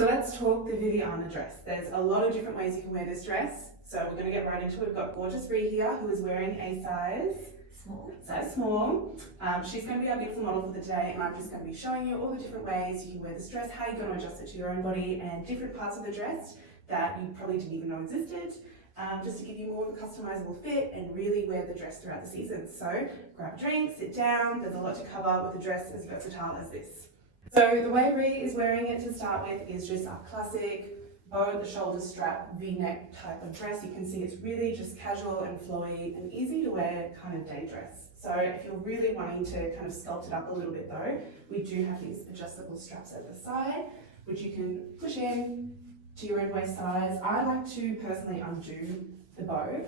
So let's talk the Viviana dress. There's a lot of different ways you can wear this dress. So we're going to get right into it. We've got gorgeous Bree here who is wearing a size small. She's going to be our beautiful model for the day, and I'm just going to be showing you all the different ways you can wear this dress, how you're going to adjust it to your own body, and different parts of the dress that you probably didn't even know existed, just to give you more of a customizable fit and really wear the dress throughout the season. So grab a drink, sit down. There's a lot to cover with a dress as versatile as this. So the way Bree is wearing it to start with is just our classic bow at the shoulder strap V-neck type of dress. You can see it's really just casual and flowy and easy to wear kind of day dress. So if you're really wanting to kind of sculpt it up a little bit though, we do have these adjustable straps at the side, which you can push in to your own waist size. I like to personally undo the bow.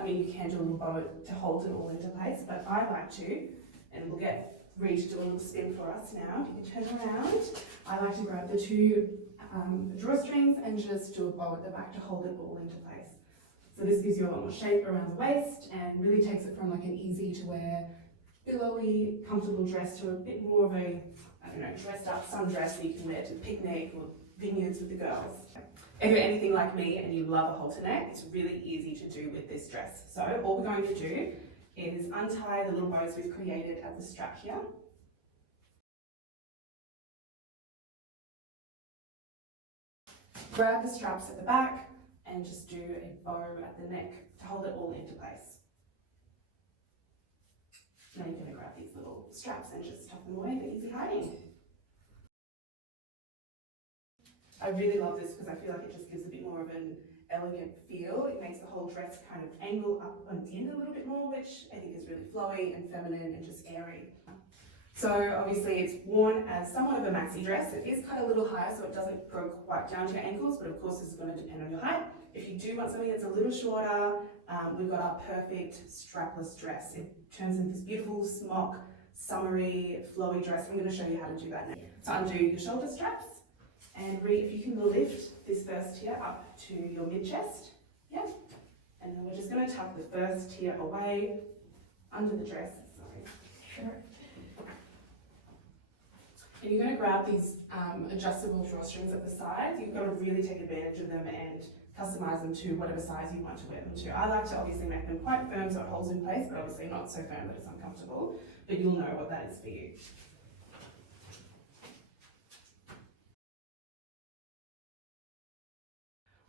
I mean, you can do a little bow to hold it all into place, but I like to, and we'll get Bree to do a little spin for us now. If you can turn around, I like to grab the two drawstrings and just do a bow at the back to hold it all into place. So this gives you a lot more shape around the waist and really takes it from like an easy to wear, billowy, comfortable dress to a bit more of a, I don't know, dressed up sundress that you can wear to the picnic or vineyards with the girls. If you're anything like me and you love a halter neck, it's really easy to do with this dress. So all we're going to do is untie the little bows we've created at the strap here. Grab the straps at the back and just do a bow at the neck to hold it all into place. Now you're going to grab these little straps and just tuck them away for easy hiding. I really love this because I feel like it just gives a bit more of an elegant feel. It makes the whole dress kind of angle up and in a little bit more, which I think is really flowy and feminine and just airy. So obviously it's worn as somewhat of a maxi dress. It is cut a little higher so it doesn't go quite down to your ankles, but of course this is going to depend on your height. If you do want something that's a little shorter, we've got our perfect strapless dress. It turns into this beautiful smock, summery, flowy dress. I'm going to show you how to do that now. So undo your shoulder straps. And Bree, if you can lift this first tier up to your mid-chest, yeah? And then we're just going to tuck the first tier away under the dress, sorry. Sure. And you're going to grab these adjustable drawstrings at the sides. You've got to really take advantage of them and customize them to whatever size you want to wear them to. I like to obviously make them quite firm so it holds in place, but obviously not so firm that it's uncomfortable, but you'll know what that is for you.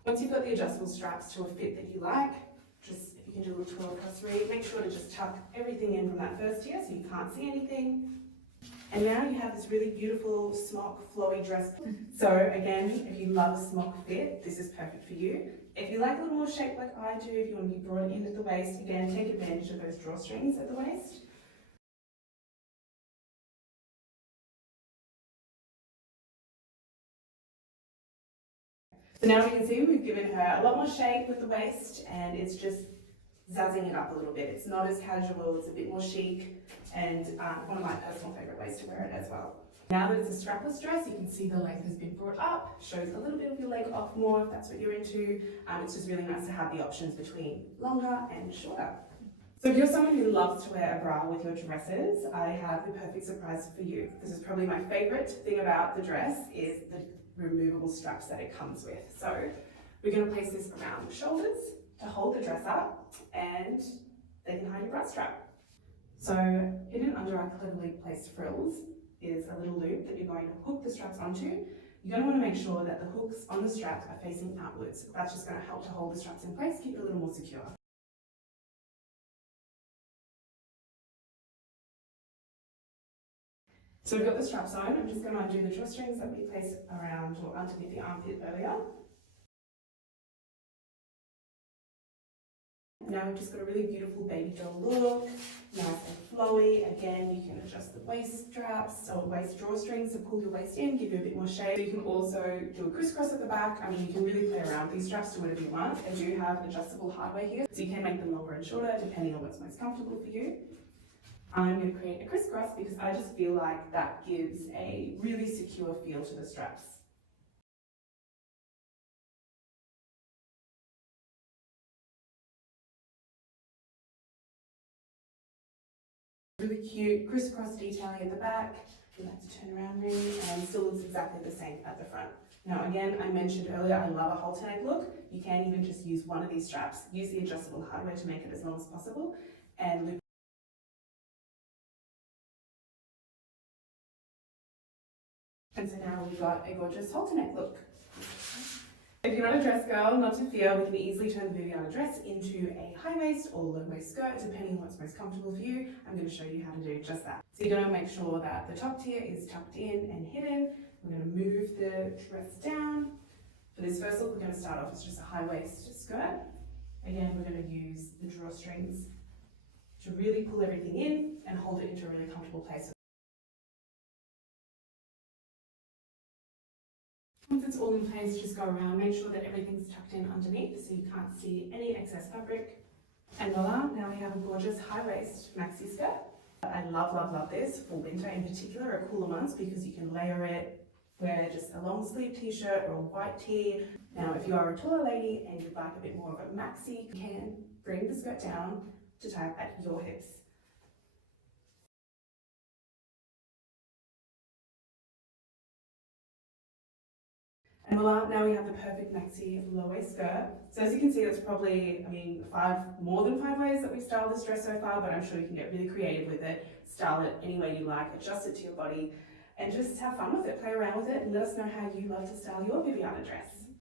Once you've got the adjustable straps to a fit that you like, just if you can do a little twirl across read, make sure to just tuck everything in from that first tier so you can't see anything. And now you have this really beautiful smock flowy dress. So again, if you love a smock fit, this is perfect for you. If you like a little more shape like I do, if you want to be broad in at the waist, again, take advantage of those drawstrings at the waist. So now we can see we've given her a lot more shape with the waist and it's just zazzing it up a little bit. It's not as casual, it's a bit more chic and one of my personal favourite ways to wear it as well. Now that it's a strapless dress, you can see the length has been brought up, shows a little bit of your leg off more if that's what you're into. It's just really nice to have the options between longer and shorter. So if you're someone who loves to wear a bra with your dresses, I have the perfect surprise for you. This is probably my favourite thing about the dress is the removable straps that it comes with. So we're going to place this around the shoulders to hold the dress up and then hide your bra strap. So hidden under our cleverly placed frills is a little loop that you're going to hook the straps onto. You're going to want to make sure that the hooks on the straps are facing outwards. That's just going to help to hold the straps in place, keep it a little more secure. So we've got the straps on. I'm just going to undo the drawstrings that we placed around or underneath the armpit earlier. Now we've just got a really beautiful baby doll look, nice and flowy. Again, you can adjust the waist straps or waist drawstrings to pull your waist in, give you a bit more shape. You can also do a crisscross at the back. I mean, you can really play around with these straps to whatever you want. They do have adjustable hardware here, so you can make them longer and shorter depending on what's most comfortable for you. I'm going to create a crisscross because I just feel like that gives a really secure feel to the straps. Really cute crisscross detailing at the back. You like to turn around really, and still looks exactly the same at the front. Now again, I mentioned earlier, I love a halter neck look. You can even just use one of these straps, use the adjustable hardware to make it as long as possible, and loop. And so now we've got a gorgeous halter neck look. If you're not a dress girl, not to fear, we can easily turn the Viviana dress into a high waist or low waist skirt, depending on what's most comfortable for you. I'm going to show you how to do just that. So you're going to make sure that the top tier is tucked in and hidden. We're going to move the dress down. For this first look, we're going to start off as just a high waist skirt. Again, we're going to use the drawstrings to really pull everything in and hold it into a really comfortable place. Once it's all in place, just go around, make sure that everything's tucked in underneath so you can't see any excess fabric. And voila, now we have a gorgeous high waist maxi skirt. I love, love, love this for winter in particular or cooler months because you can layer it, wear just a long sleeve t-shirt or a white tee. Now, if you are a taller lady and you'd like a bit more of a maxi, you can bring the skirt down to tie at your hips. And voila, now we have the perfect maxi low waist skirt. So as you can see, it's probably, more than 5 ways that we've styled this dress so far, but I'm sure you can get really creative with it, style it any way you like, adjust it to your body, and just have fun with it, play around with it, and let us know how you love to style your Viviana dress.